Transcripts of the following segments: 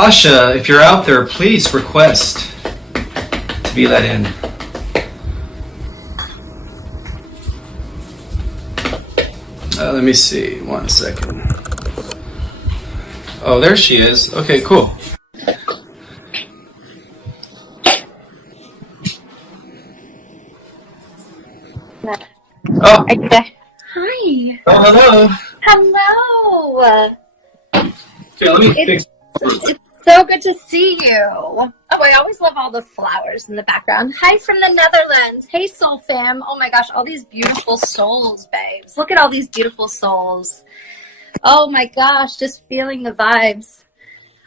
Asha, if you're out there, please request to be let in. Let me see. 1 second. Oh, there she is. Okay, cool. Oh. Hi. Oh, hello. Hello. Okay, let me fix. It's so good to see you. Oh, I always love all the flowers in the background. Hi from the Netherlands. Hey, Soul Fam. Oh my gosh, all these beautiful souls, babes. Look at all these beautiful souls. Oh my gosh, just feeling the vibes.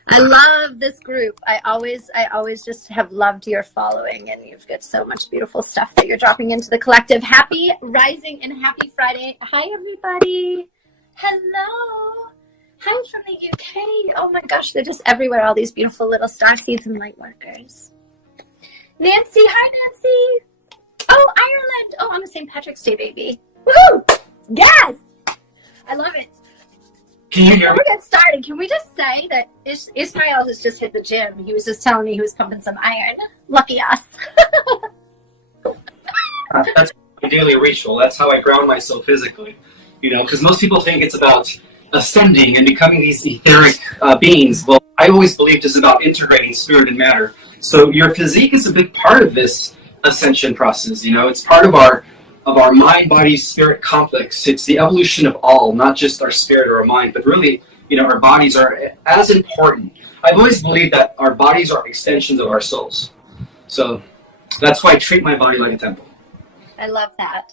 I love this group. I always just have loved your following, and you've got so much beautiful stuff that you're dropping into the collective. Happy Rising and happy Friday. Hi, everybody. Hello. Hi from the UK. Oh my gosh, they're just everywhere. All these beautiful little star seeds and light workers. Nancy. Hi, Nancy. Oh, Ireland. Oh, on a St. Patrick's Day, baby. Woohoo. Yes. I love it. Before we get started, can we just say that Ismael has just hit the gym? He was just telling me he was pumping some iron. Lucky us. That's my daily ritual. That's how I ground myself physically. Because most people think it's about ascending and becoming these etheric beings. Well, I always believed it's about integrating spirit and matter. So your physique is a big part of this ascension process. It's part of our mind, body, spirit complex. It's the evolution of all, not just our spirit or our mind, but really, our bodies are as important. I've always believed that our bodies are extensions of our souls. So that's why I treat my body like a temple. I love that.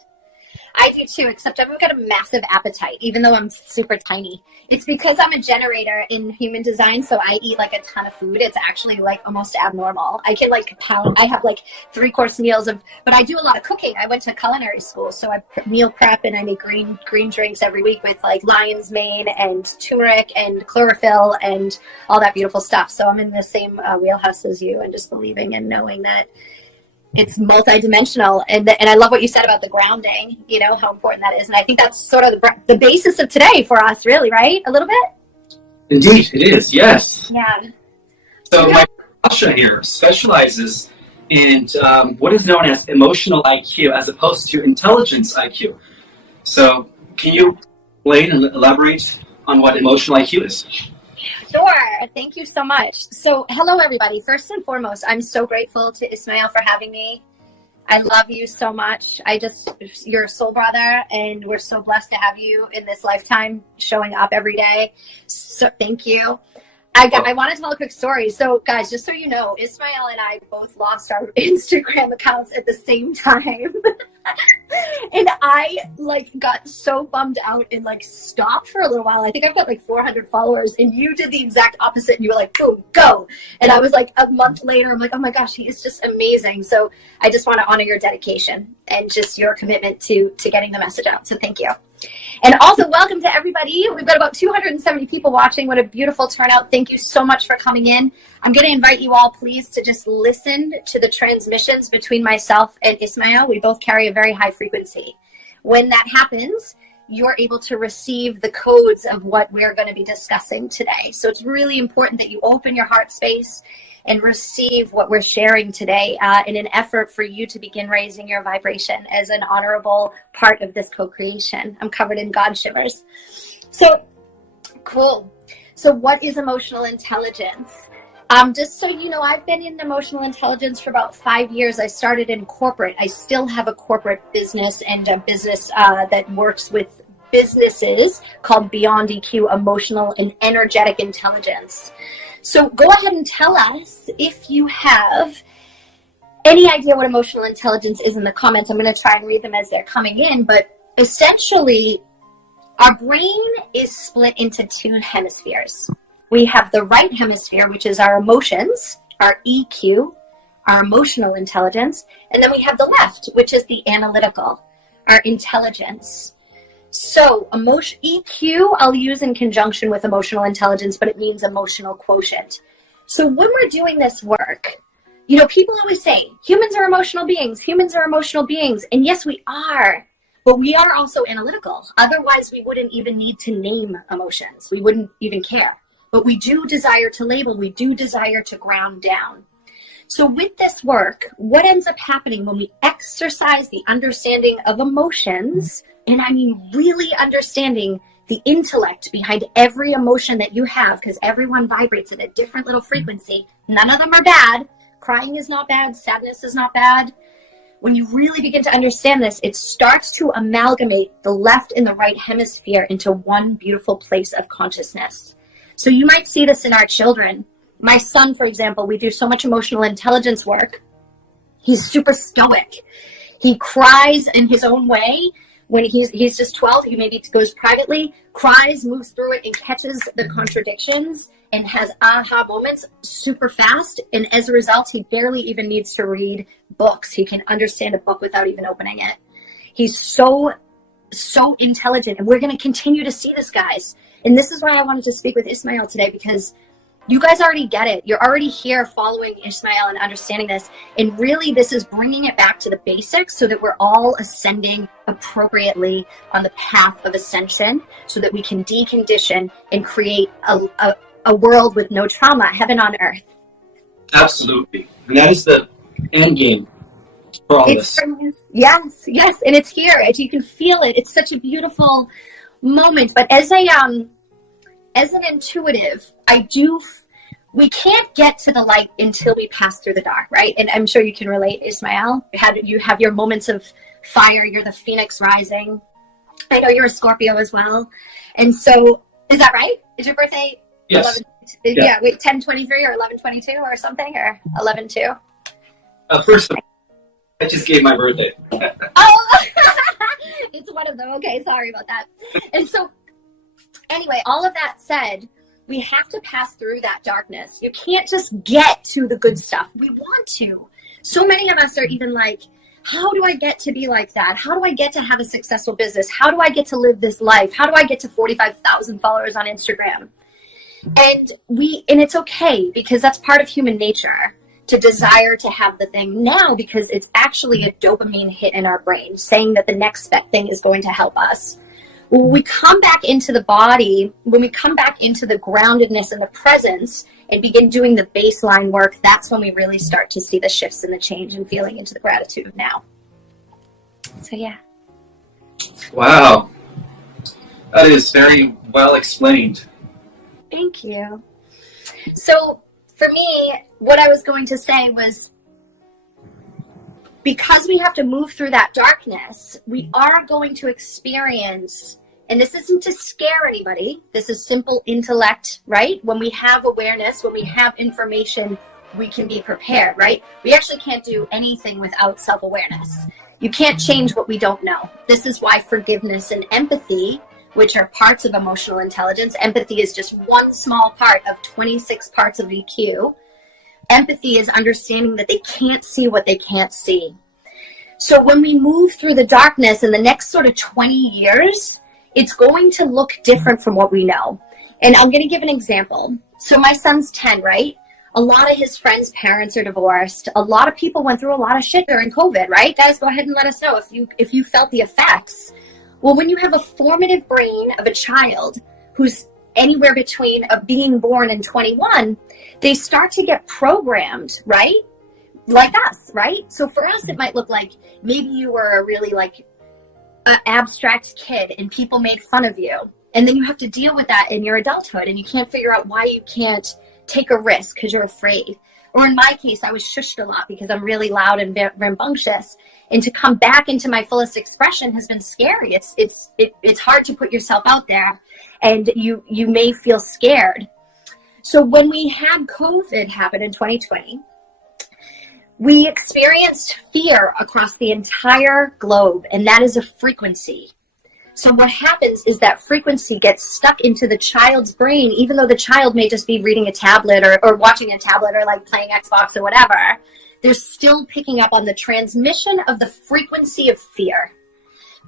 I do too, except I've got a massive appetite, even though I'm super tiny. It's because I'm a generator in human design, so I eat like a ton of food. It's actually like almost abnormal. I can I have like 3-course meals but I do a lot of cooking. I went to culinary school, so I meal prep and I make green drinks every week with like lion's mane and turmeric and chlorophyll and all that beautiful stuff. So I'm in the same wheelhouse as you, and just believing and knowing that it's multidimensional, and I love what you said about the grounding, how important that is. And I think that's sort of the basis of today for us, really, right? A little bit? Indeed, it is, yes. Yeah. So my Asha here specializes in what is known as emotional IQ as opposed to intelligence IQ. So can you explain and elaborate on what emotional IQ is? Sure. Thank you so much. So hello, everybody. First and foremost, I'm so grateful to Ismael for having me. I love you so much. You're a soul brother, and we're so blessed to have you in this lifetime showing up every day. So thank you. I want to tell a quick story. So guys, just so you know, Ismael and I both lost our Instagram accounts at the same time. And I got so bummed out and stopped for a little while. I think I've got 400 followers, and you did the exact opposite, and you were like, boom, go. And I was a month later, I'm like, oh my gosh, he is just amazing. So I just want to honor your dedication and just your commitment to getting the message out. So thank you. And also welcome to everybody. We've got about 270 people watching. What a beautiful turnout. Thank you so much for coming in. I'm going to invite you all, please, to just listen to the transmissions between myself and Ismael. We both carry a very high frequency. When that happens, you're able to receive the codes of what we're going to be discussing today. So it's really important that you open your heart space and receive what we're sharing today in an effort for you to begin raising your vibration as an honorable part of this co-creation. I'm covered in God shivers. So, cool. So what is emotional intelligence? Just so you know, I've been in emotional intelligence for about 5 years. I started in corporate. I still have a corporate business and a business that works with businesses called Beyond EQ, Emotional and Energetic Intelligence. So go ahead and tell us if you have any idea what emotional intelligence is in the comments. I'm going to try and read them as they're coming in, but essentially our brain is split into 2 hemispheres. We have the right hemisphere, which is our emotions, our EQ, our emotional intelligence, and then we have the left, which is the analytical, our intelligence. So EQ I'll use in conjunction with emotional intelligence, but it means emotional quotient. So when we're doing this work, people always say, humans are emotional beings, and yes, we are, but we are also analytical. Otherwise, we wouldn't even need to name emotions. We wouldn't even care. but we do desire to label, we do desire to ground down. So with this work, what ends up happening when we exercise the understanding of emotions, and I mean really understanding the intellect behind every emotion that you have, because everyone vibrates at a different little frequency. None of them are bad. Crying is not bad. Sadness is not bad. When you really begin to understand this, it starts to amalgamate the left and the right hemisphere into one beautiful place of consciousness. So you might see this in our children. My son, for example, we do so much emotional intelligence work. He's super stoic. He cries in his own way. When he's just 12, he maybe goes privately, cries, moves through it, and catches the contradictions and has aha moments super fast. And as a result, he barely even needs to read books. He can understand a book without even opening it. He's so intelligent. And we're going to continue to see this, guys. And this is why I wanted to speak with Ismael today, because you guys already get it. You're already here following Ismael and understanding this. And really, this is bringing it back to the basics so that we're all ascending appropriately on the path of ascension, so that we can decondition and create a world with no trauma, heaven on earth. Absolutely. And that is the end game for all this. Yes. And it's here. You can feel it. It's such a beautiful moment. But as an intuitive, we can't get to the light until we pass through the dark, right? And I'm sure you can relate, Ismael. You have your moments of fire. You're the phoenix rising. I know you're a Scorpio as well. And so, is that right? Is your birthday? Yes. 11, yeah. Wait, 10/23 or 11/22 or something, or 11/2? First, I just gave my birthday. Oh, it's one of them. Okay, sorry about that. And so, anyway, all of that said, we have to pass through that darkness. You can't just get to the good stuff. We want to. So many of us are even like, how do I get to be like that? How do I get to have a successful business? How do I get to live this life? How do I get to 45,000 followers on Instagram? And it's okay, because that's part of human nature to desire to have the thing now, because it's actually a dopamine hit in our brain saying that the next thing is going to help us. When we come back into the body, when we come back into the groundedness and the presence and begin doing the baseline work, that's when we really start to see the shifts and the change and feeling into the gratitude of now. So, yeah. Wow. That is very well explained. Thank you. So, for me, what I was going to say was, because we have to move through that darkness, we are going to experience, and this isn't to scare anybody, this is simple intellect, right? When we have awareness, when we have information, we can be prepared, right? We actually can't do anything without self-awareness. You can't change what we don't know. This is why forgiveness and empathy, which are parts of emotional intelligence, empathy is just one small part of 26 parts of EQ. Empathy is understanding that they can't see what they can't see. So when we move through the darkness in the next sort of 20 years, it's going to look different from what we know. And I'm going to give an example. So my son's 10, right? A lot of his friends' parents are divorced. A lot of people went through a lot of shit during COVID, right? Guys, go ahead and let us know if you felt the effects. Well, when you have a formative brain of a child who's anywhere between being born and 21, they start to get programmed, right? Like us, right? So for us, it might look like maybe you were a really abstract kid and people made fun of you. And then you have to deal with that in your adulthood, and you can't figure out why you can't take a risk because you're afraid. Or in my case, I was shushed a lot because I'm really loud and rambunctious. And to come back into my fullest expression has been scary. It's hard to put yourself out there, and you may feel scared. So when we had COVID happen in 2020, we experienced fear across the entire globe, and that is a frequency. So what happens is that frequency gets stuck into the child's brain, even though the child may just be reading a tablet or watching a tablet or playing Xbox or whatever. They're still picking up on the transmission of the frequency of fear,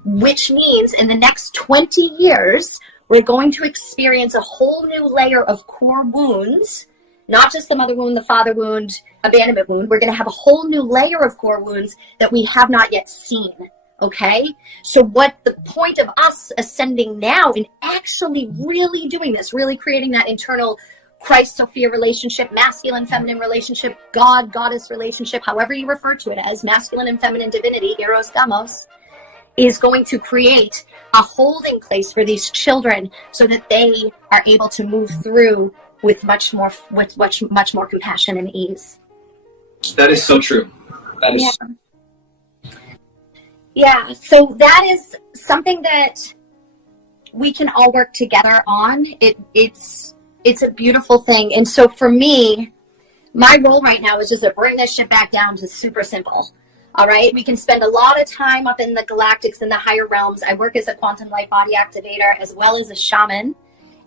which means in the next 20 years, we're going to experience a whole new layer of core wounds, not just the mother wound, the father wound, abandonment wound. We're going to have a whole new layer of core wounds that we have not yet seen. Okay? So what the point of us ascending now and actually really doing this, really creating that internal Christ Sophia relationship, masculine feminine relationship, God goddess relationship, however you refer to it as, masculine and feminine divinity, eros damos, is going to create a holding place for these children so that they are able to move through with much more compassion and ease. That is so true. That is Yeah, so that is something that we can all work together on. It's a beautiful thing. And so for me, my role right now is just to bring this shit back down to super simple. All right, we can spend a lot of time up in the galactics and the higher realms. I work as a quantum light body activator as well as a shaman,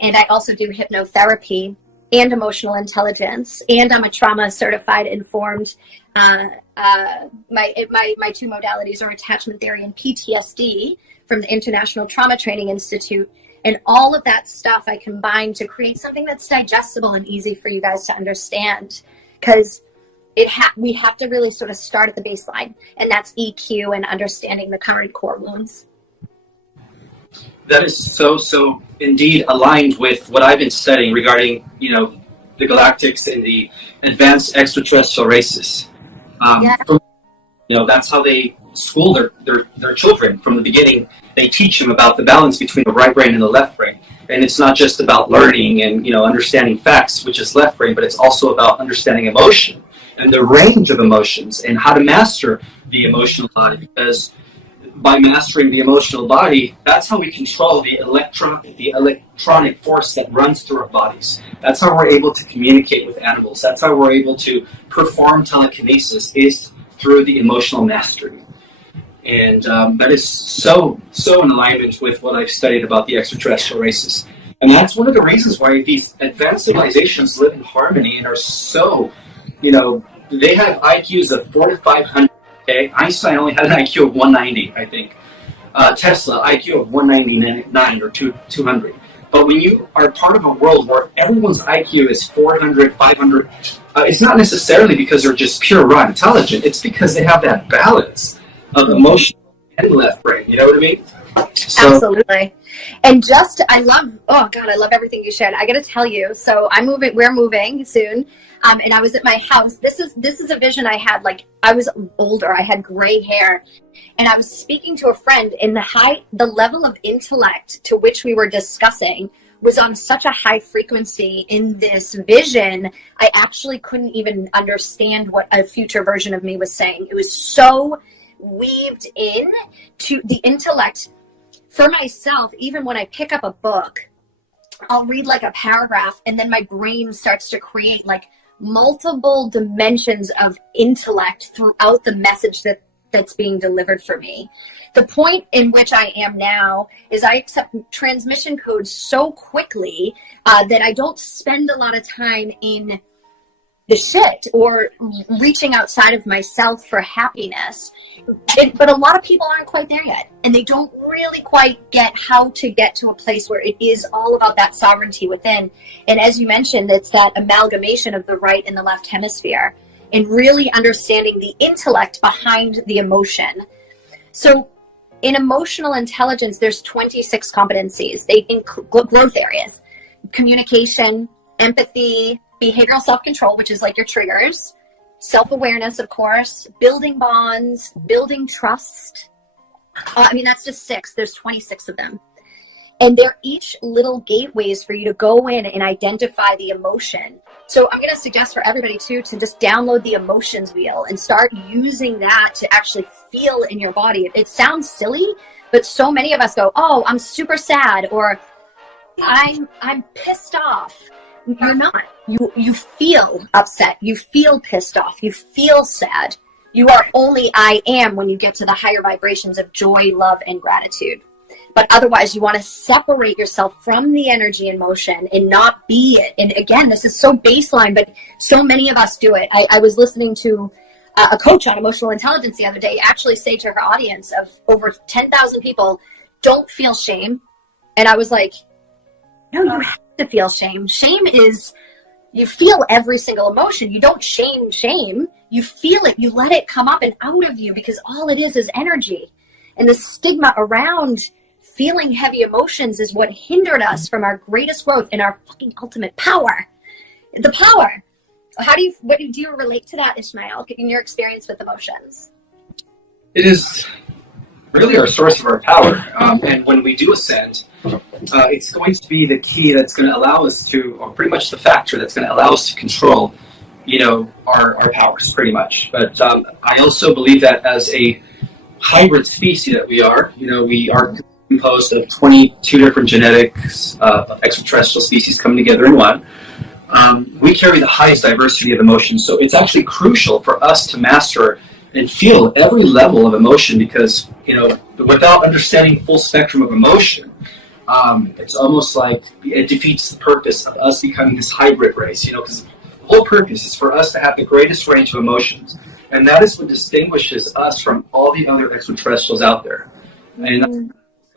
and I also do hypnotherapy and emotional intelligence, and I'm a trauma certified informed. My two modalities are attachment theory and PTSD from the International Trauma Training Institute, and all of that stuff I combine to create something that's digestible and easy for you guys to understand, because we have to really sort of start at the baseline, and that's EQ and understanding the current core wounds. That is so indeed aligned with what I've been studying regarding, the galactics and the advanced extraterrestrial races. That's how they school their children from the beginning. They teach them about the balance between the right brain and the left brain. And it's not just about learning and, understanding facts, which is left brain, but it's also about understanding emotion and the range of emotions and how to master the emotional body, because by mastering the emotional body, that's how we control the electronic force that runs through our bodies. That's how we're able to communicate with animals. That's how we're able to perform telekinesis, is through the emotional mastery. And that is so in alignment with what I've studied about the extraterrestrial races. And that's one of the reasons why these advanced civilizations live in harmony and are so, they have IQs of 400 to 500. Okay, Einstein only had an IQ of 190, I think. Tesla, IQ of 199 or 200. But when you are part of a world where everyone's IQ is 400, 500, it's not necessarily because they're just pure raw intelligent. It's because they have that balance of emotion and left brain. You know what I mean? Absolutely. And I love everything you shared. I got to tell you, so we're moving soon. And I was at my house. This is a vision I had. Like, I was older. I had gray hair, and I was speaking to a friend, and the level of intellect to which we were discussing was on such a high frequency in this vision, I actually couldn't even understand what a future version of me was saying. It was so weaved in to the intellect. For myself, even when I pick up a book, I'll read like a paragraph, and then my brain starts to create like multiple dimensions of intellect throughout the message that's being delivered for me. The point in which I am now is I accept transmission codes so quickly that I don't spend a lot of time in the shit or reaching outside of myself for happiness. But a lot of people aren't quite there yet, and they don't really quite get how to get to a place where it is all about that sovereignty within. And as you mentioned, it's that amalgamation of the right and the left hemisphere, and really understanding the intellect behind the emotion. So in emotional intelligence, there's 26 competencies. They include growth areas: communication, empathy, behavioral self-control, which is like your triggers, self-awareness, of course, building bonds, building trust. That's just 6. There's 26 of them. And they're each little gateways for you to go in and identify the emotion. So I'm going to suggest for everybody, too, to just download the emotions wheel and start using that to actually feel in your body. It sounds silly, but so many of us go, oh, I'm super sad, or I'm pissed off. You're not. You feel upset. You feel pissed off. You feel sad. You are only I am when you get to the higher vibrations of joy, love, and gratitude. But otherwise, you want to separate yourself from the energy and motion and not be it. And again, this is so baseline, but so many of us do it. I was listening to a coach on emotional intelligence the other day actually say to her audience of over 10,000 people, don't feel shame. And I was like, no, you have to feel shame. Shame is, you feel every single emotion. You don't shame. You feel it. You let it come up and out of you, because all it is energy. And the stigma around feeling heavy emotions is what hindered us from our greatest growth and our fucking ultimate power. The power. What do you relate to that, Ismael, in your experience with emotions? It is really our source of our power. And when we do ascend, it's going to be the key that's going to allow us to, or pretty much the factor that's going to allow us to control, our powers, pretty much. But I also believe that as a hybrid species that we are composed of 22 different genetics of extraterrestrial species coming together in one. We carry the highest diversity of emotions, so it's actually crucial for us to master and feel every level of emotion, because without understanding full spectrum of emotion, it's almost like it defeats the purpose of us becoming this hybrid race. Because the whole purpose is for us to have the greatest range of emotions, and that is what distinguishes us from all the other extraterrestrials out there. And that's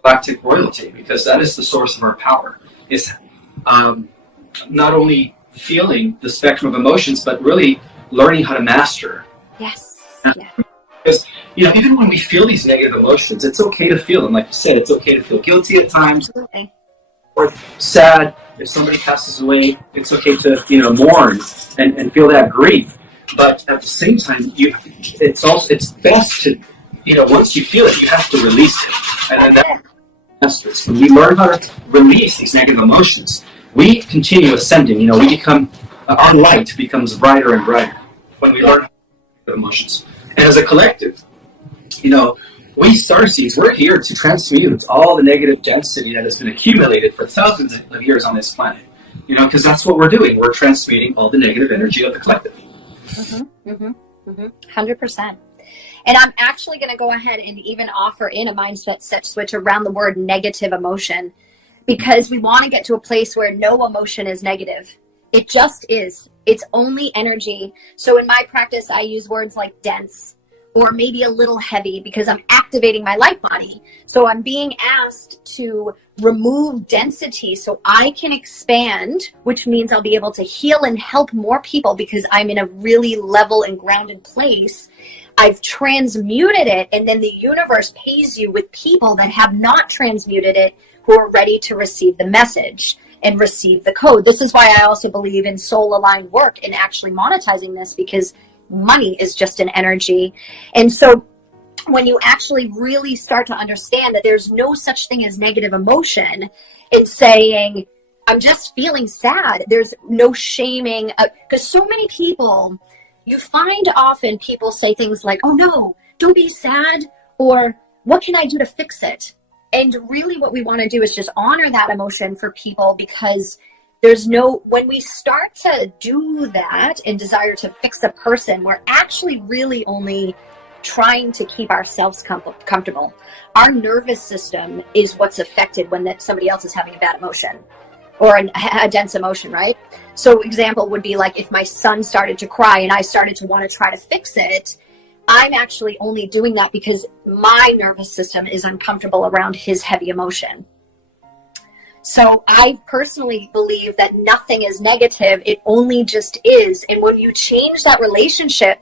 galactic royalty, because that is the source of our power. Is not only feeling the spectrum of emotions, but really learning how to master. Yes. Yeah. Because even when we feel these negative emotions, it's okay to feel them. Like you said, it's okay to feel guilty at times, Absolutely. or sad. If somebody passes away, it's okay to mourn and feel that grief. But at the same time, it's best to once you feel it, you have to release it. And that's when we learn how to release these negative emotions, we continue ascending. We become our light becomes brighter and brighter when we learn emotions. And as a collective, we starseeds, we're here to transmute all the negative density that has been accumulated for thousands of years on this planet. Because that's what we're doing. We're transmuting all the negative energy of the collective. 100%. And I'm actually going to go ahead and even offer in a mindset switch around the word negative emotion, because we want to get to a place where no emotion is negative. It just is. It's only energy. So in my practice, I use words like dense or maybe a little heavy, because I'm activating my light body. So I'm being asked to remove density so I can expand, which means I'll be able to heal and help more people, because I'm in a really level and grounded place. I've transmuted it, and then the universe pays you with people that have not transmuted it, who are ready to receive the message and receive the code. This is why I also believe in soul-aligned work and actually monetizing this, because money is just an energy. And so when you actually really start to understand that there's no such thing as negative emotion, it's saying, I'm just feeling sad. There's no shaming, because so many people, you find often people say things like, oh no, don't be sad, or what can I do to fix it? And really what we want to do is just honor that emotion for people, because when we start to do that and desire to fix a person, we're actually really only trying to keep ourselves comfortable. Our nervous system is what's affected when somebody else is having a bad emotion or a dense emotion, right? So example would be like if my son started to cry and I started to want to try to fix it, I'm actually only doing that because my nervous system is uncomfortable around his heavy emotion. So I personally believe that nothing is negative. It only just is. And when you change that relationship,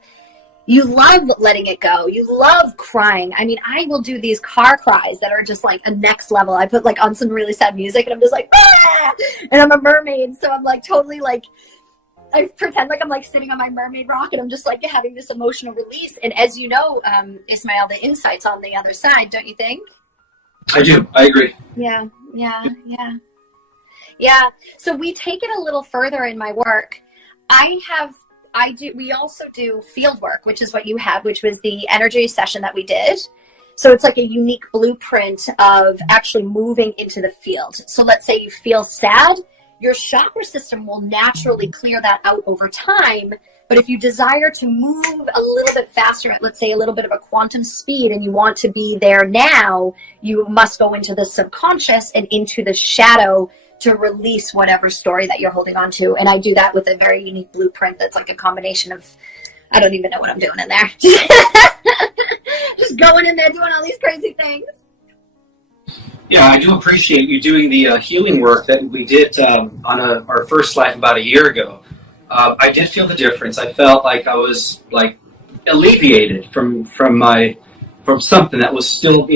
you love letting it go. You love crying. I mean, I will do these car cries that are just like a next level. I put like on some really sad music and I'm just like, ah! And I'm a mermaid. So I'm like totally like, I pretend like I'm like sitting on my mermaid rock and I'm just like having this emotional release. And as you know, Ismael, the insight's on the other side, don't you think? I do. I agree. Yeah. So we take it a little further in my work. We also do field work, which is what you had, which was the energy session that we did. So it's like a unique blueprint of actually moving into the field. So let's say you feel sad, your chakra system will naturally clear that out over time. But if you desire to move a little bit faster at, let's say, a little bit of a quantum speed, and you want to be there now, you must go into the subconscious and into the shadow to release whatever story that you're holding on to. And I do that with a very unique blueprint that's like a combination of, I don't even know what I'm doing in there. Just going in there doing all these crazy things. Yeah, I do appreciate you doing the healing work that we did on our first life about a year ago. I did feel the difference. I felt like I was like alleviated from something that was still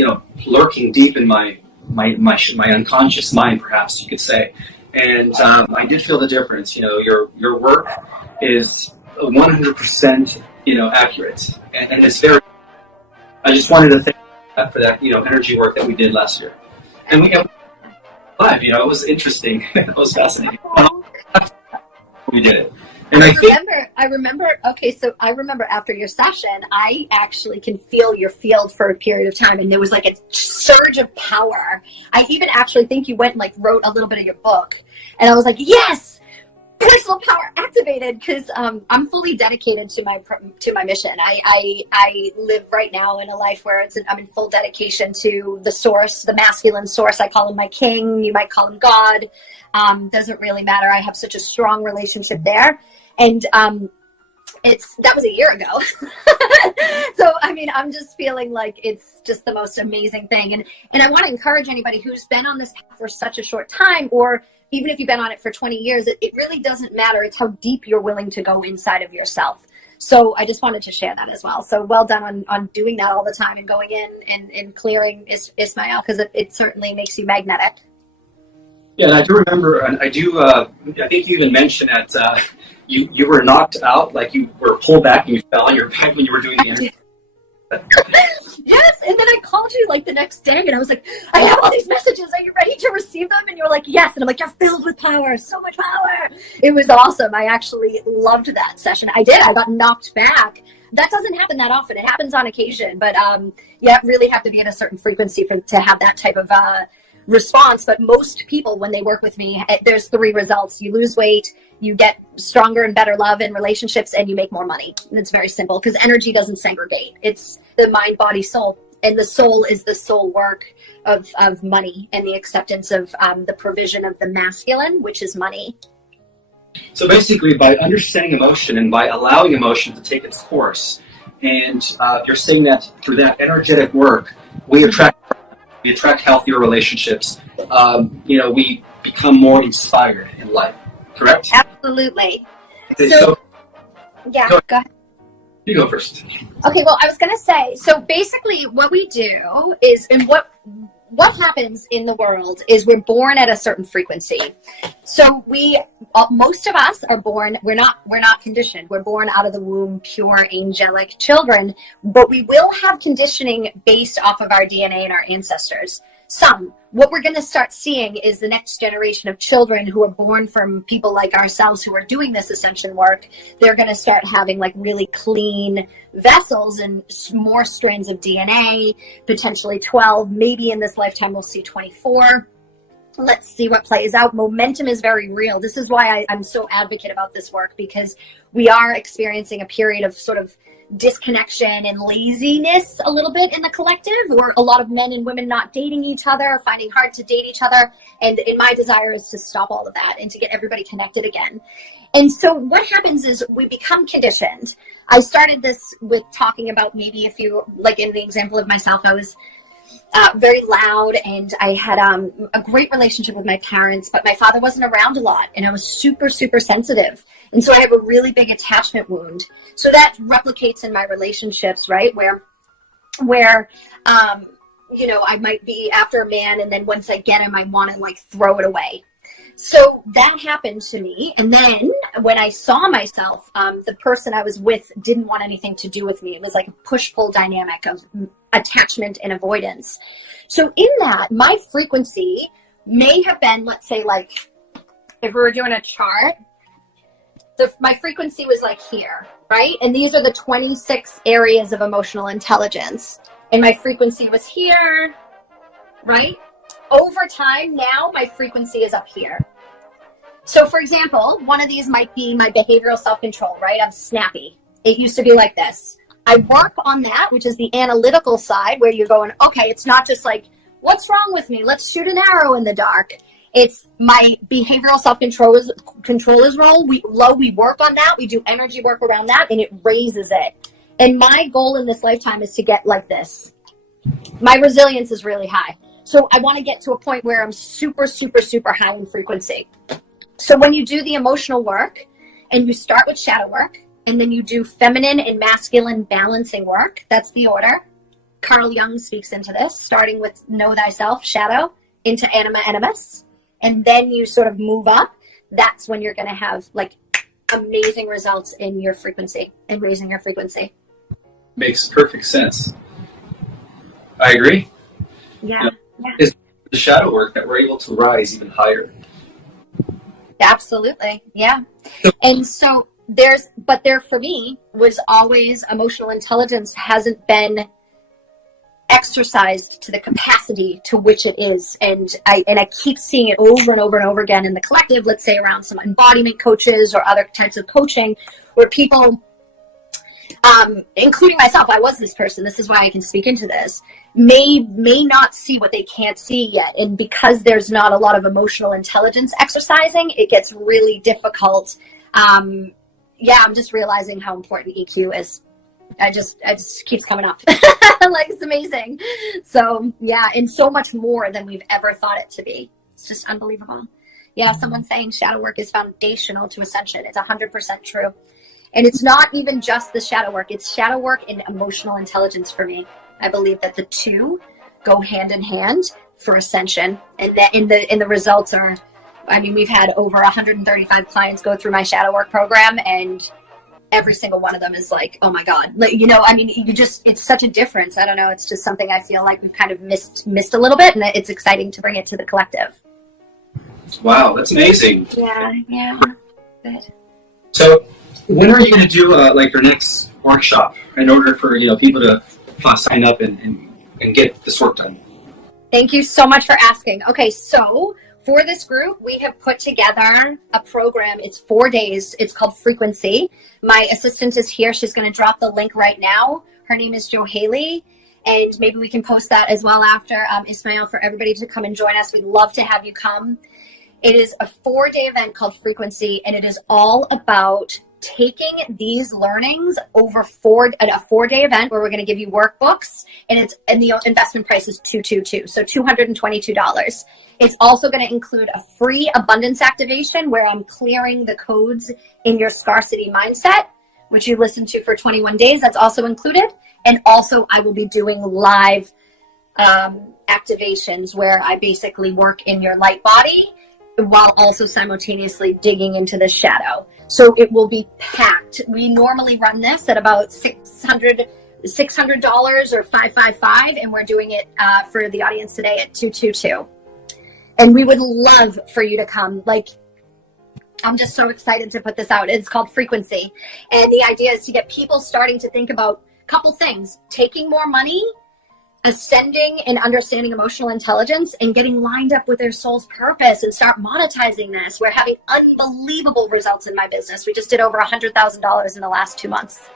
lurking deep in my unconscious mind, perhaps you could say. And I did feel the difference. You know, your work is 100%, accurate, and it's very. I just wanted to thank you for that, energy work that we did last year, and we live. It was interesting. It was fascinating. We did it. And I remember, okay, so I remember after your session, I actually can feel your field for a period of time, and there was like a surge of power. I even actually think you went and like wrote a little bit of your book, and I was like, yes! Personal power activated, because I'm fully dedicated to my mission. I live right now in a life where I'm in full dedication to the source, the masculine source. I call him my king. You might call him God. Doesn't really matter. I have such a strong relationship there, and that was a year ago. So I mean, I'm just feeling like it's just the most amazing thing, and I want to encourage anybody who's been on this path for such a short time, or even if you've been on it for 20 years, it really doesn't matter. It's how deep you're willing to go inside of yourself. So I just wanted to share that as well. So well done on doing that all the time and going in and clearing Ismael, because it certainly makes you magnetic. Yeah, and I do remember, and I think you even mentioned that you were knocked out, like you were pulled back and you fell on your back when you were doing the interview. Yes, and then I called you like the next day, and I was like, I have all these messages. Are you ready to receive them? And you were like, yes. And I'm like, you're filled with power, so much power. It was awesome. I actually loved that session. I did. I got knocked back. That doesn't happen that often. It happens on occasion, but you really have to be at a certain frequency to have that type of response. But most people, when they work with me, there's 3 results. You lose weight, you get stronger and better love in relationships, and you make more money. And it's very simple, because energy doesn't segregate. It's the mind, body, soul. And the soul is the soul work of money and the acceptance of the provision of the masculine, which is money. So basically, by understanding emotion and by allowing emotion to take its course, and you're saying that through that energetic work, we attract healthier relationships. We become more inspired in life. Correct? Absolutely. Okay, so yeah, go ahead. You go first. Okay, well, I was going to say, so basically what we do is, and what happens in the world is we're born at a certain frequency. So most of us are born, we're not conditioned. We're born out of the womb, pure angelic children, but we will have conditioning based off of our DNA and our ancestors. What we're going to start seeing is the next generation of children who are born from people like ourselves who are doing this ascension work. They're going to start having like really clean vessels and more strands of DNA, potentially 12. Maybe in this lifetime we'll see 24. Let's see what plays out. Momentum is very real. This is why I'm so advocate about this work, because we are experiencing a period of sort of disconnection and laziness a little bit in the collective, or a lot of men and women not dating each other, finding hard to date each other. And my desire is to stop all of that and to get everybody connected again. And so what happens is we become conditioned. I started this with talking about, maybe if you, like in the example of myself, I was very loud, and I had a great relationship with my parents, but my father wasn't around a lot, and I was super, super sensitive. And so I have a really big attachment wound. So that replicates in my relationships, right? Where I might be after a man, and then once I get him, I want to like throw it away. So that happened to me. And then when I saw myself, the person I was with didn't want anything to do with me. It was like a push-pull dynamic of attachment and avoidance. So in that, my frequency may have been, let's say, like, if we were doing a chart, my frequency was like here, right? And these are the 26 areas of emotional intelligence. And my frequency was here, right? Over time now, my frequency is up here. So for example, one of these might be my behavioral self-control, right? I'm snappy. It used to be like this. I work on that, which is the analytical side, where you're going, okay, it's not just like, what's wrong with me? Let's shoot an arrow in the dark. It's my behavioral self-controller's role. We work on that. We do energy work around that, and it raises it. And my goal in this lifetime is to get like this. My resilience is really high. So I want to get to a point where I'm super, super, super high in frequency. So when you do the emotional work, and you start with shadow work, and then you do feminine and masculine balancing work, that's the order. Carl Jung speaks into this, starting with know thyself, shadow, into anima animus. and then you sort of move up, that's when you're going to have like amazing results in your frequency and raising your frequency. Makes perfect sense. I agree. Yeah. It's the shadow work that we're able to rise even higher. Absolutely. Yeah. And so there for me was always emotional intelligence hasn't been exercised to the capacity to which it is. And I keep seeing it over and over and over again in the collective, let's say around some embodiment coaches or other types of coaching where people, including myself, I was this person, this is why I can speak into this, may not see what they can't see yet. And because there's not a lot of emotional intelligence exercising, it gets really difficult. I'm just realizing how important EQ is. I just keeps coming up. Like, it's amazing. So yeah, and so much more than we've ever thought it to be. It's just unbelievable. Yeah, someone's saying shadow work is foundational to ascension. It's 100% true. And it's not even just the shadow work. It's shadow work and emotional intelligence for me. I believe that the two go hand in hand for ascension. And that in the results are, I mean, we've had over 135 clients go through my shadow work program, and every single one of them is like, oh my God, like, you know, I mean, it's such a difference. I don't know. It's just something I feel like we've kind of missed a little bit, and it's exciting to bring it to the collective. Wow, that's amazing. Yeah. Good. So when are you going to do like your next workshop in order for, you know, people to sign up and get this work done? Thank you so much for asking. Okay, so for this group, we have put together a program. It's 4 days. It's called Frequency. My assistant is here. She's going to drop the link right now. Her name is Jo Haley, and maybe we can post that as well after, Ismael, for everybody to come and join us. We'd love to have you come. It is a 4-day event called Frequency, and it is all about taking these learnings over a 4-day event where we're going to give you workbooks, and the investment price is $222, so $222. It's also going to include a free abundance activation where I'm clearing the codes in your scarcity mindset, which you listen to for 21 days. That's also included. And also I will be doing live activations where I basically work in your light body while also simultaneously digging into the shadow. So it will be packed. We normally run this at about $600 or $555, and we're doing it for the audience today at $222. And we would love for you to come. Like, I'm just so excited to put this out. It's called Frequency. And the idea is to get people starting to think about a couple things: taking more money, ascending and understanding emotional intelligence, and getting lined up with their soul's purpose and start monetizing this. We're having unbelievable results in my business. We just did over $100,000 in the last 2 months.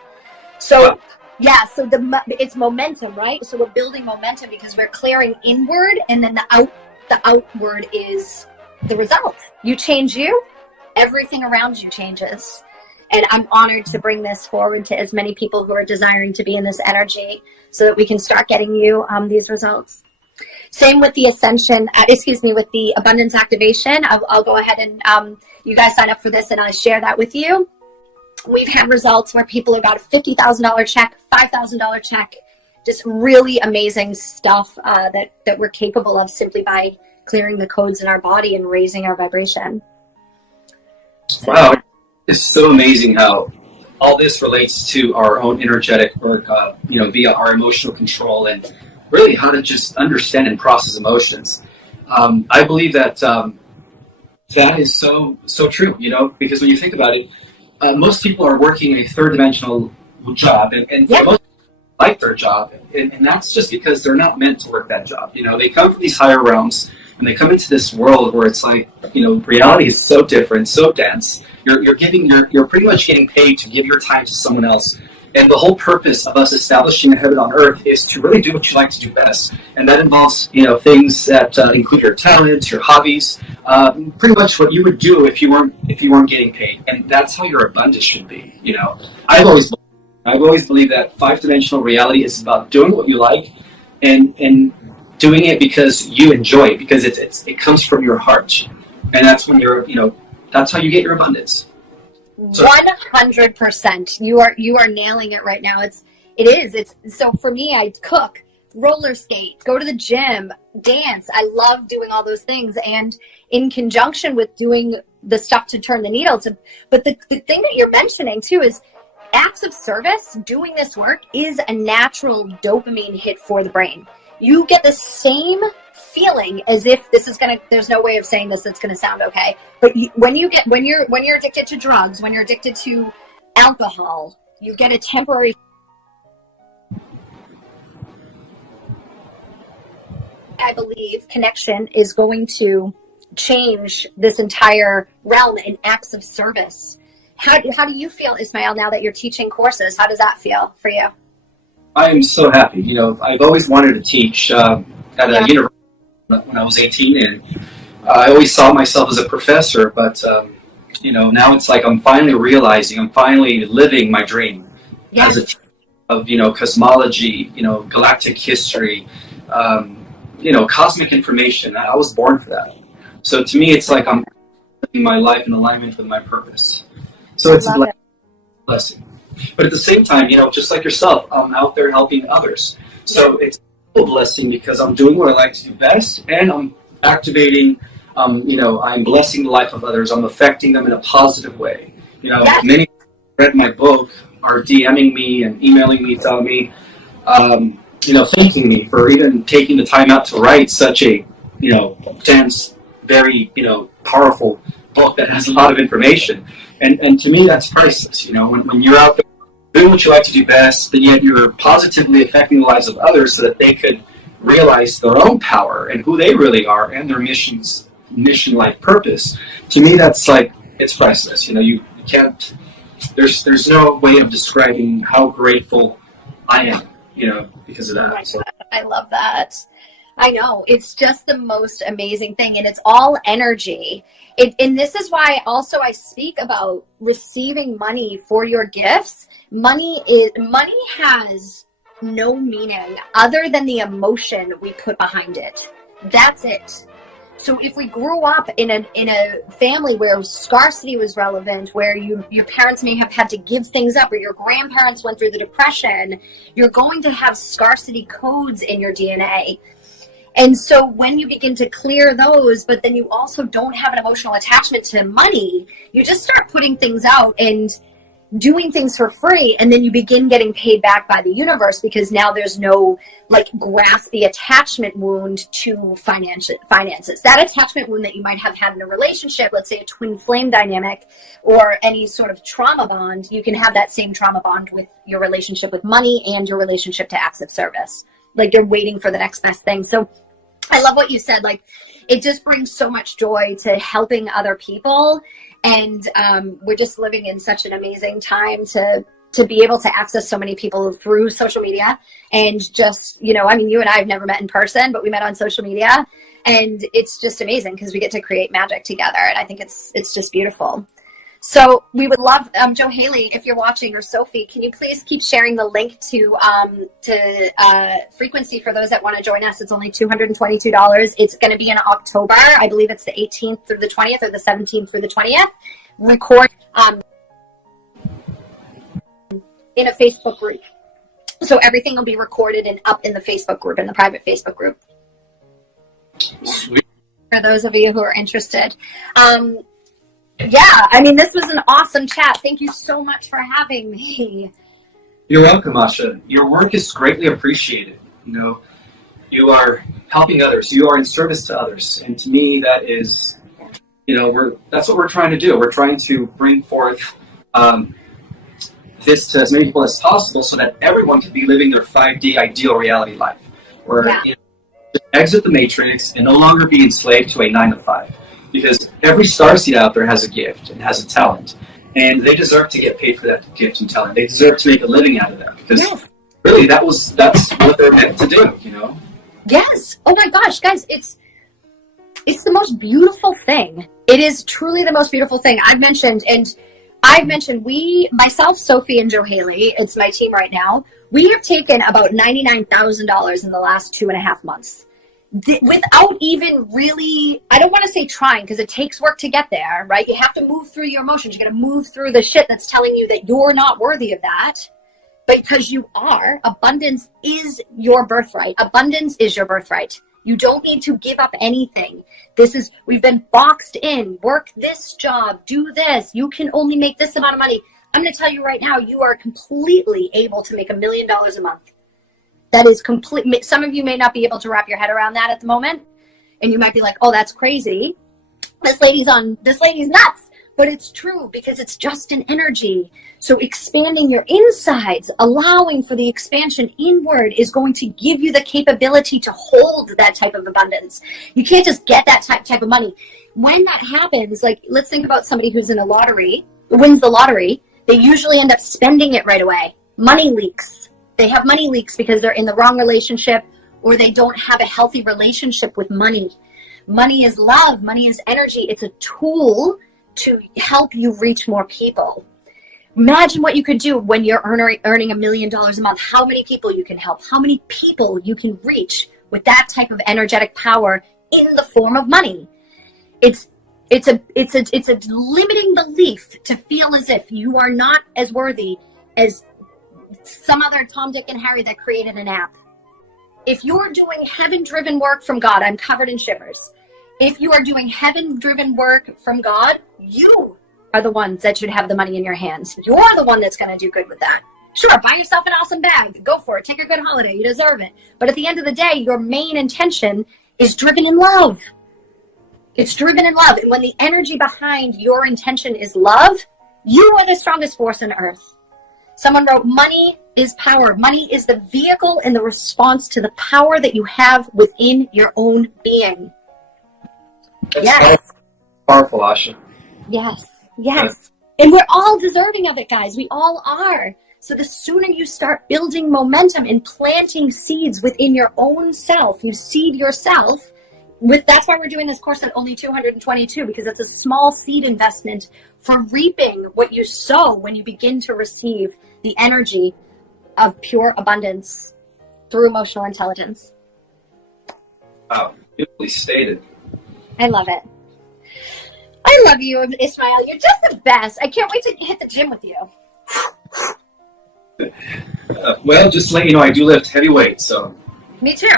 So yeah, so it's momentum, right? So we're building momentum because we're clearing inward, and then the outward is the result. You change you, everything around you changes. And I'm honored to bring this forward to as many people who are desiring to be in this energy so that we can start getting you these results. Same with the ascension, with the abundance activation. I'll go ahead and you guys sign up for this and I'll share that with you. We've had results where people have got a $50,000 check, $5,000 check, just really amazing stuff that we're capable of simply by clearing the codes in our body and raising our vibration. So, wow. It's so amazing how all this relates to our own energetic work, via our emotional control and really how to just understand and process emotions. I believe that that is so true, because when you think about it, most people are working a third-dimensional job, and for most like their job, and that's just because they're not meant to work that job. They come from these higher realms, and they come into this world where it's like, reality is so different, so dense. You're pretty much getting paid to give your time to someone else. And the whole purpose of us establishing a heaven on earth is to really do what you like to do best. And that involves, things that include your talents, your hobbies, pretty much what you would do if you weren't getting paid. And that's how your abundance should be. I've always believed that 5-dimensional reality is about doing what you like and doing it because you enjoy it, because it comes from your heart. And that's when that's how you get your abundance. So, 100%. You are nailing it right now. It's so for me, I cook roller skate, go to the gym, dance. I love doing all those things. And in conjunction with doing the stuff to turn the needle but the thing that you're mentioning too is acts of service. Doing this work is a natural dopamine hit for the brain. You get the same feeling as if there's no way of saying this that's gonna sound okay, but when you're addicted to drugs, when you're addicted to alcohol, you get a temporary, I believe, connection is going to change this entire realm in acts of service. How do you feel, Ismael, now that you're teaching courses? How does that feel for you? I'm so happy. I've always wanted to teach at a university when I was 18, and I always saw myself as a professor, but now it's like I'm finally living my dream as a teacher of cosmology, galactic history, cosmic information. I was born for that. So to me, it's like I'm living my life in alignment with my purpose. So it's a blessing. But at the same time, just like yourself, I'm out there helping others. So it's a blessing because I'm doing what I like to do best, and I'm activating, I'm blessing the life of others. I'm affecting them in a positive way. Many who read my book are DMing me and emailing me, telling me, thanking me for even taking the time out to write such a, dense, very, powerful book that has a lot of information. And to me, that's priceless. When you're out there doing what you like to do best, but yet you're positively affecting the lives of others so that they could realize their own power and who they really are and their mission-like purpose. To me, that's like, it's priceless. You can't, there's no way of describing how grateful I am, because of that. Oh my God, I love that. I know, it's just the most amazing thing, and it's all energy. And this is why also I speak about receiving money for your gifts. Money has no meaning other than the emotion we put behind it. That's it. So if we grew up in a family where scarcity was relevant, where your parents may have had to give things up, or your grandparents went through the Depression, you're going to have scarcity codes in your DNA. And so when you begin to clear those, but then you also don't have an emotional attachment to money, you just start putting things out and doing things for free, and then you begin getting paid back by the universe because now there's no grasp the attachment wound to finances. That attachment wound that you might have had in a relationship, let's say a twin flame dynamic or any sort of trauma bond, you can have that same trauma bond with your relationship with money and your relationship to acts of service. You're waiting for the next best thing. So I love what you said. It just brings so much joy to helping other people. And we're just living in such an amazing time to be able to access so many people through social media. And just, you and I have never met in person, but we met on social media. And it's just amazing because we get to create magic together. And I think it's just beautiful. So we would love, Joe Haley, if you're watching, or Sophie, can you please keep sharing the link to Frequency for those that want to join us? It's only $222. It's going to be in October. I believe it's the 18th through the 20th, or the 17th through the 20th. Record in a Facebook group. So everything will be recorded and up in the Facebook group, in the private Facebook group. Sweet. For those of you who are interested. This was an awesome chat. Thank you so much for having me. You're welcome, Asha. Your work is greatly appreciated. You are helping others. You are in service to others. And to me, that is, that's what we're trying to do. We're trying to bring forth this to as many people as possible so that everyone can be living their 5D ideal reality life. Where exit the matrix and no longer be enslaved to a 9-to-5. Because every starseed out there has a gift and has a talent. And they deserve to get paid for that gift and talent. They deserve to make a living out of that. Because really, that's what they're meant to do, Yes. Oh my gosh, guys, it's the most beautiful thing. It is truly the most beautiful thing. I've mentioned myself, Sophie, and Joe Haley, it's my team right now, we have taken about $99,000 in the last 2.5 months. Without even really, I don't want to say trying, because it takes work to get there, right? You have to move through your emotions. You got to move through the shit that's telling you that you're not worthy of that. Because you are. Abundance is your birthright. Abundance is your birthright. You don't need to give up anything. We've been boxed in. Work this job, do this. You can only make this amount of money. I'm going to tell you right now, you are completely able to make $1 million a month. That is complete. Some of you may not be able to wrap your head around that at the moment. And you might be like, oh, that's crazy. This lady's nuts. But it's true because it's just an energy. So expanding your insides, allowing for the expansion inward is going to give you the capability to hold that type of abundance. You can't just get that type of money. When that happens, like let's think about somebody who's in a lottery, wins the lottery, they usually end up spending it right away. Money leaks. They have money leaks because they're in the wrong relationship or they don't have a healthy relationship with money. Money is love. Money is energy. It's a tool to help you reach more people. Imagine what you could do when you're earning $1 million a month, how many people you can help, how many people you can reach with that type of energetic power in the form of money. It's a limiting belief to feel as if you are not as worthy as some other Tom, Dick, and Harry that created an app. If you're doing heaven-driven work from God, I'm covered in shivers. If you are doing heaven-driven work from God, you are the ones that should have the money in your hands. You're the one that's going to do good with that. Sure, buy yourself an awesome bag. Go for it. Take a good holiday. You deserve it. But at the end of the day, your main intention is driven in love. It's driven in love. And when the energy behind your intention is love, you are the strongest force on earth. Someone wrote, money is power. Money is the vehicle and the response to the power that you have within your own being. That's yes. Powerful, Asha. Yes. Yes. And we're all deserving of it, guys. We all are. So the sooner you start building momentum and planting seeds within your own self, you seed yourself. That's why we're doing this course at only $222, because it's a small seed investment for reaping what you sow when you begin to receive the energy of pure abundance through emotional intelligence. Wow, beautifully stated. I love it. I love you, Ismael. You're just the best. I can't wait to hit the gym with you. Well, just to let you know, I do lift heavy weights, so. Me too.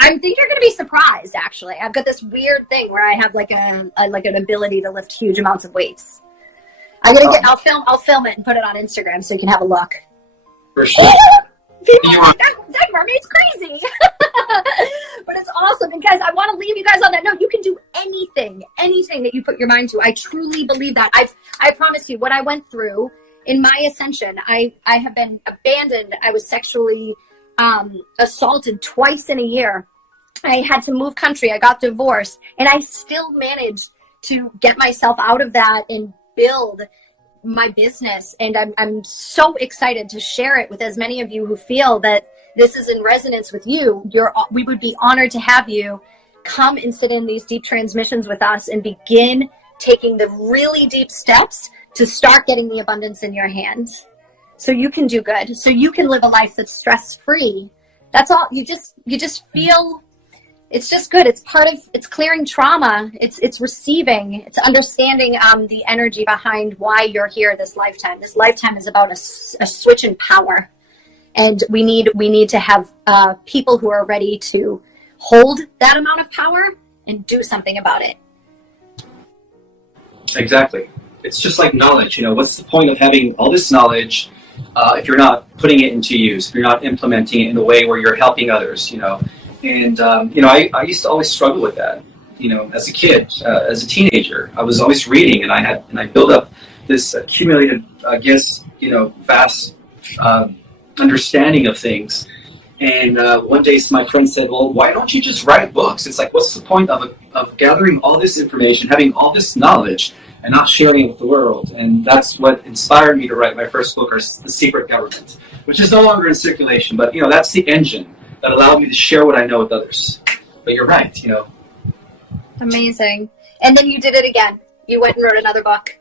I think you're going to be surprised, actually. I've got this weird thing where I have like an ability to lift huge amounts of weights. I'll film it and put it on Instagram so you can have a look. For sure. People are like, that mermaid's crazy. But it's awesome because I want to leave you guys on that note. You can do anything that you put your mind to. I truly believe that. I promise you, what I went through in my ascension, I have been abandoned. I was sexually assaulted twice in a year. I had to move country. I got divorced, and I still managed to get myself out of that and build my business. And I'm so excited to share it with as many of you who feel that this is in resonance with you. We would be honored to have you come and sit in these deep transmissions with us and begin taking the really deep steps to start getting the abundance in your hands. So you can do good. So you can live a life that's stress-free. That's all. You just feel, it's just good. It's clearing trauma. It's receiving. It's understanding the energy behind why you're here this lifetime. This lifetime is about a switch in power. And we need to have people who are ready to hold that amount of power and do something about it. Exactly. It's just like knowledge. What's the point of having all this knowledge if you're not putting it into use, if you're not implementing it in a way where you're helping others, And, I used to always struggle with that, as a kid, as a teenager. I was always reading, and I built up this accumulated, vast understanding of things. And one day my friend said, well, why don't you just write books? It's like, what's the point of gathering all this information, having all this knowledge, and not sharing it with the world? And that's what inspired me to write my first book, The Secret Government, which is no longer in circulation. But, that's the engine that allowed me to share what I know with others. But you're right, Amazing. And then you did it again. You went and wrote another book.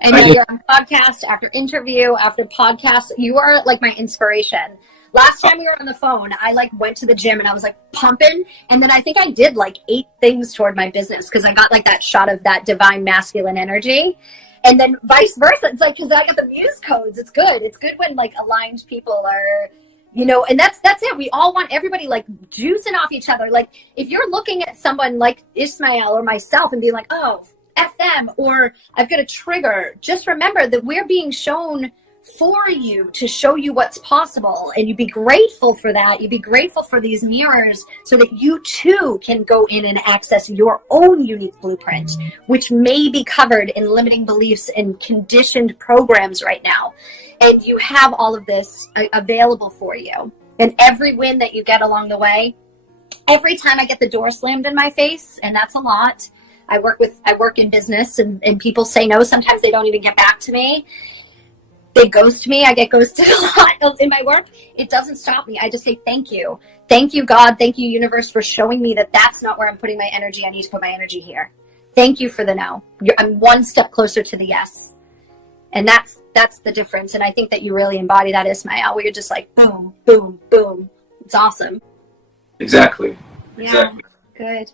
And now you're on podcast after interview after podcast. You are like my inspiration. Last time we were on the phone, I went to the gym and I was pumping. And then I think I did 8 things toward my business because I got that shot of that divine masculine energy. And then vice versa. It's like, because I got the muse codes. It's good. It's good when like aligned people are, you know, and that's it. We all want everybody like juicing off each other. Like if you're looking at someone like Ismael or myself and being like, oh, F them, or I've got a trigger, just remember that we're being shown for you to show you what's possible, and you'd be grateful for that. You'd be grateful for these mirrors so that you too can go in and access your own unique blueprint, which may be covered in limiting beliefs and conditioned programs right now. And you have all of this available for you. And every win that you get along the way, every time I get the door slammed in my face, and that's a lot. I work in business, and people say no. Sometimes they don't even get back to me. They ghost me. I get ghosted a lot in my work. It doesn't stop me. I just say thank you. Thank you, God. Thank you, universe, for showing me that that's not where I'm putting my energy. I need to put my energy here. Thank you for the no. I'm one step closer to the yes. And that's the difference. And I think that you really embody that, Ismael, where you're just like, boom, boom, boom. It's awesome. Exactly. Yeah, Exactly. good.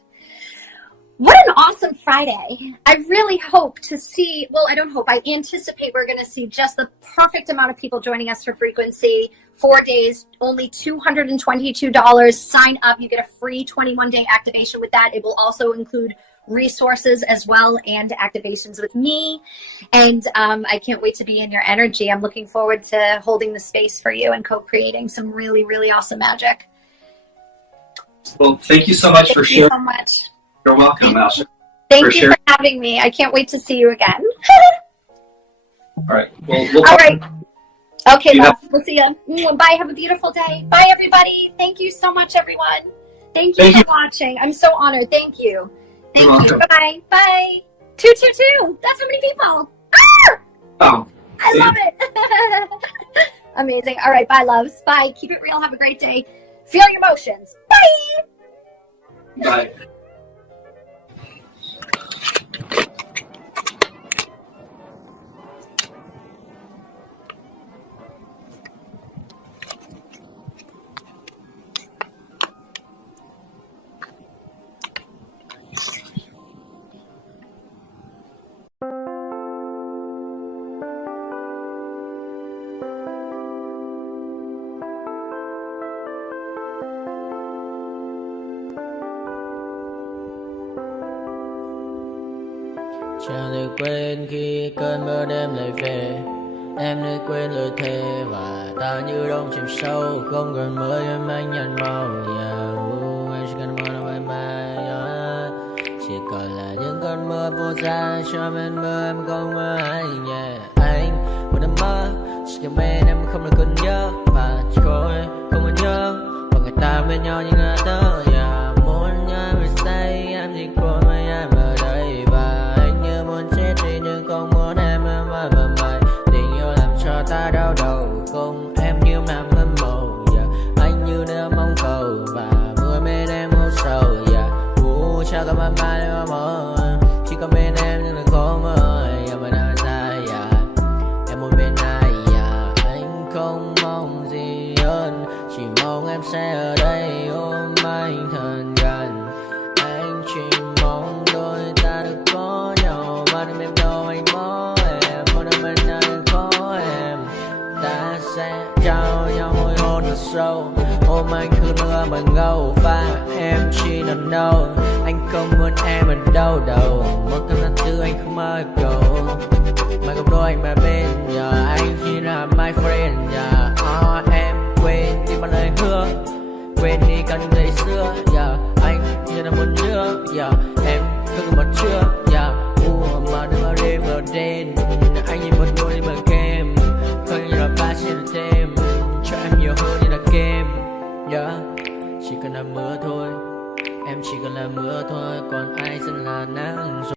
What an awesome Friday. I really hope to see, well, I don't hope, I anticipate we're going to see just the perfect amount of people joining us for Frequency. 4 days, only $222. Sign up. You get a free 21-day activation with that. It will also include resources as well and activations with me. And I can't wait to be in your energy. I'm looking forward to holding the space for you and co-creating some really, really awesome magic. Well, thank you so much for sharing. Thank you so much. You're welcome, Asha. Thank you for having me. I can't wait to see you again. All right. Well, we'll all right. Okay, love. Have... We'll see you. Bye. Have a beautiful day. Bye, everybody. Thank you so much, everyone. Thank you for watching. I'm so honored. Thank you. Thank you. Bye. Bye. 222. That's how many people. Ah! Oh. I love it. Amazing. All right. Bye, loves. Bye. Keep it real. Have a great day. Feel your emotions. Bye. Bye. Chẳng được quên khi cơn mưa đêm lại về. Em đã quên lời thề và ta như đông chìm sâu. Không còn mới em anh nhận màu. Em chỉ cần mơ đâu em bay. Chỉ còn là những cơn mưa vô giá. Cho bên mơ em không mơ ai. Anh một đêm mơ. Chỉ cần bên em không được cần nhớ. Và chỉ có em không muốn nhớ. Và người ta bên nhau như ngã tớ. Muốn nhớ vì say em chỉ có mấy em ở đây. Và nhưng không muốn em mãi mãi. Tình yêu làm cho ta đau đầu. Không em như nằm mơ mộng. Anh như đêm mong cầu. Và mưa bên em hôn sầu. Chào các bạn mai em mơ. Chỉ có bên em nhưng là khó mơ. Mà đã dài em muốn bên ai. Anh không mong gì hơn. Chỉ mong em sẽ ở đây ôm anh thật gần. Anh chỉ mong đôi ta được có nhau. Mà đừng em đâu anh có em. Một đêm bên anh có em. Ta sẽ trao nhau môi hôn thật sâu. Ôm anh cứ mưa bằng ngâu. Và em chỉ nằm đâu. Anh không muốn em ở đâu đâu. Một cơn gió thứ anh không mơ cầu. Mà không đôi anh mà bên giờ. Anh chỉ là my friend. Em quên đi bao lời hứa. Quên đi cả những ngày xưa. Anh như là muốn nhớ. Em cứ một chưa. Mà đừng ở đêm ở đêm. Anh như một đôi mà kem. Không như là ba trên là thêm. Cho em nhiều hơn như là kem. Chỉ cần là mưa thôi. Em chỉ cần là mưa thôi. Còn ai sẽ là nắng rồi.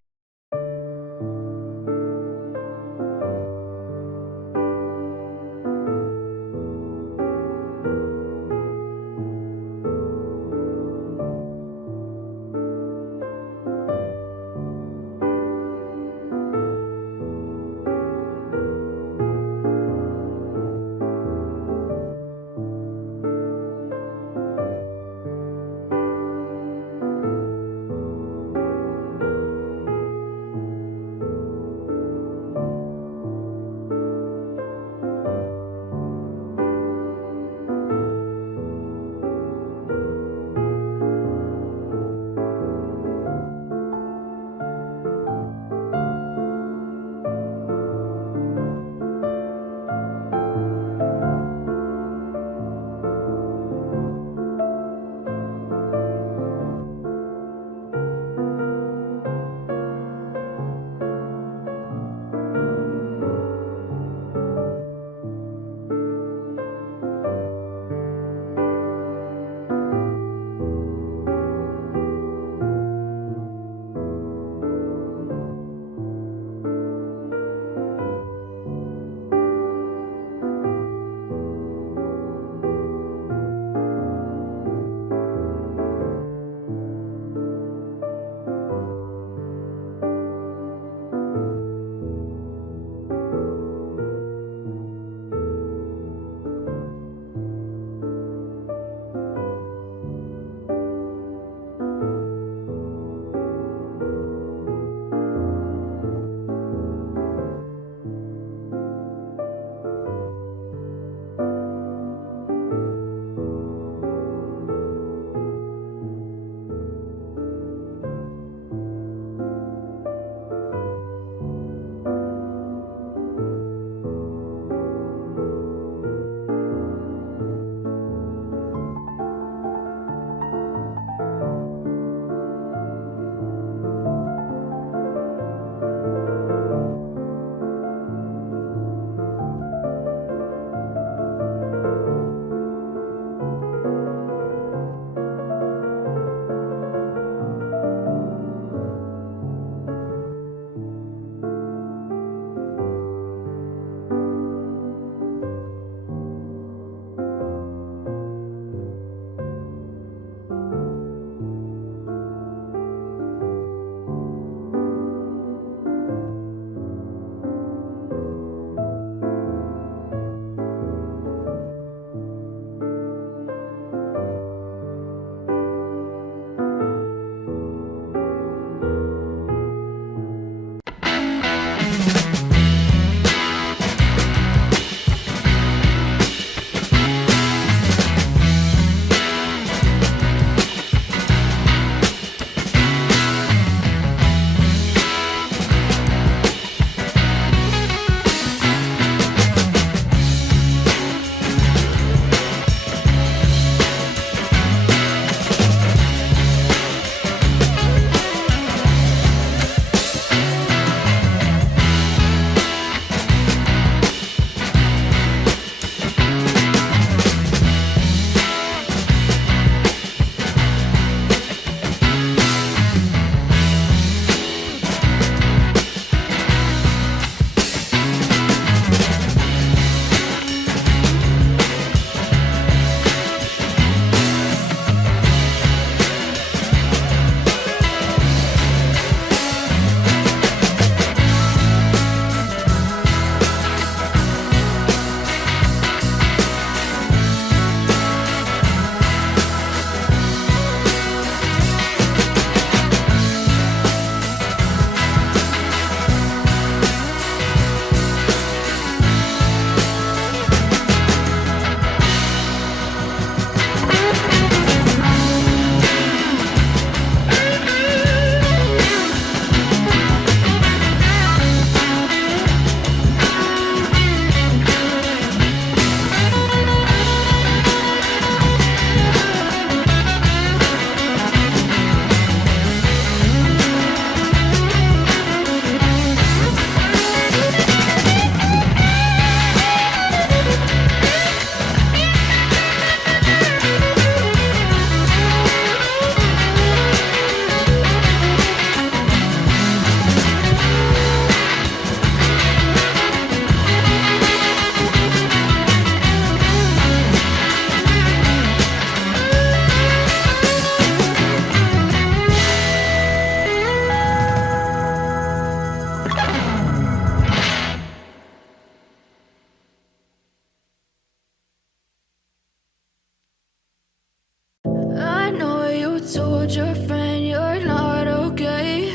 told your friend you're not okay?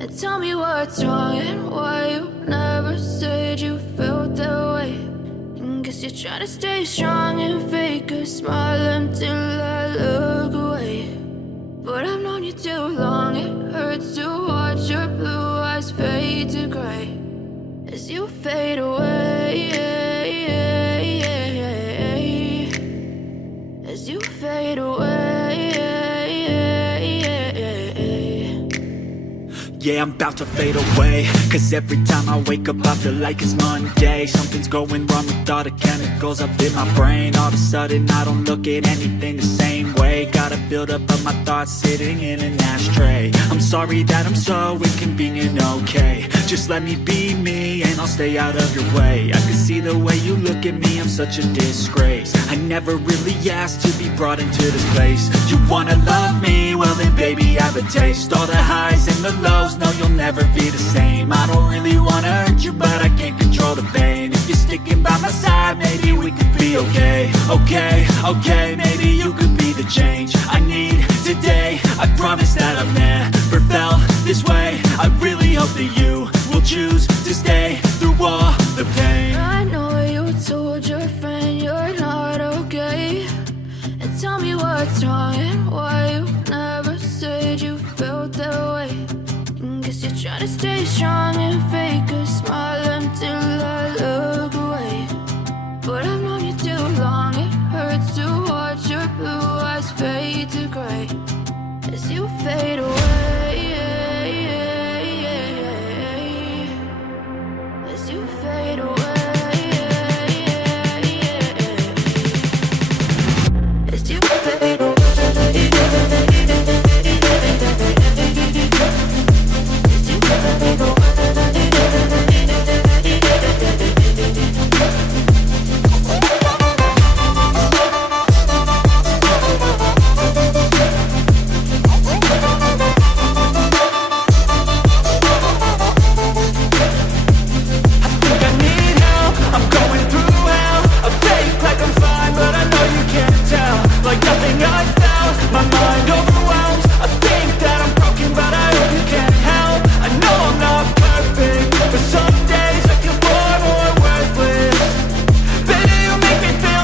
And tell me what's wrong and why you never said you felt that way. And guess you're trying to stay strong and fake a smile until I look away. But I've known you too long, it hurts to watch your blue eyes fade to gray as you fade away, as you fade away. Yeah, I'm about to fade away, cause every time I wake up I feel like it's Monday. Something's going wrong with all the chemicals up in my brain. All of a sudden I don't look at anything the same way. Got a buildup of my thoughts sitting in an ashtray. I'm sorry that I'm so inconvenient, okay? Just let me be me and I'll stay out of your way. I can see the way you look at me, I'm such a disgrace. I never really asked to be brought into this place. You wanna love me? Well then baby have a taste. All the highs and the lows, no you'll never be the same. I don't really wanna hurt you but I can't control the pain. If you're sticking by my side maybe we could be okay. Okay, maybe you could be the change I need today. I promise that I've never felt this way. I really hope that you will choose to stay through all the pain. I know you told your friend you're not okay. And tell me what's wrong and why you never said you felt that way. And guess you're trying to stay strong